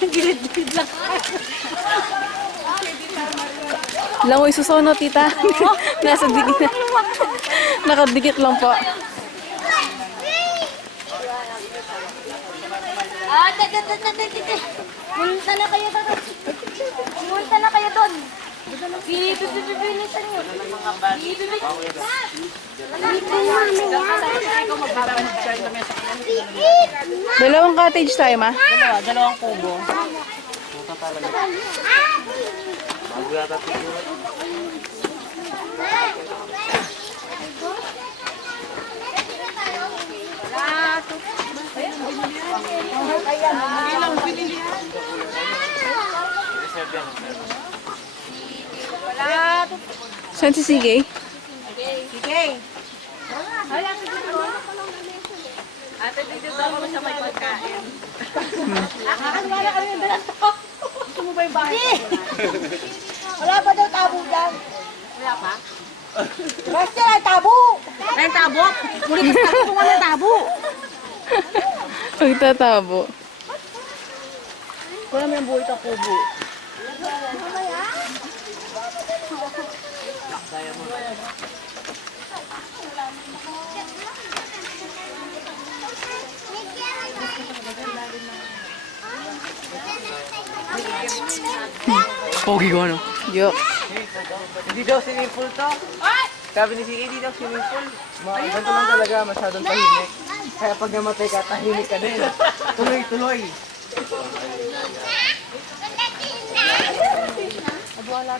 Gilid-gilid lang. Langoy susono, tita. Nasa dikit. Nakadikit lang po. Punta na kayo doon. Punta na kayo doon. Pipipipilisan nyo. Dalawang cottage tayo, ma. Dalawang kubo. Puta talaga. Bago yata siguro. Saan si Sige? Sige. Ate, dito daw mo siya may pagkain. Wala kami yung dalang to. Gusto mo ba yung bahay? Wala pa daw tabo dyan. Wala pa? Basta lang tabo. Ay, tabo? Muli ka sa kung wala tabo. Pagtatabo. Wala mo yung buhay ka kubo. Pogi ko, ano? Yo. Hindi daw swimming pool to. Sabi ni Sige, hindi daw swimming pool. Ganito lang talaga, masyadong tahimik. Kaya pag namatay ka, tahimik ka din. Tuloy-tuloy. Wala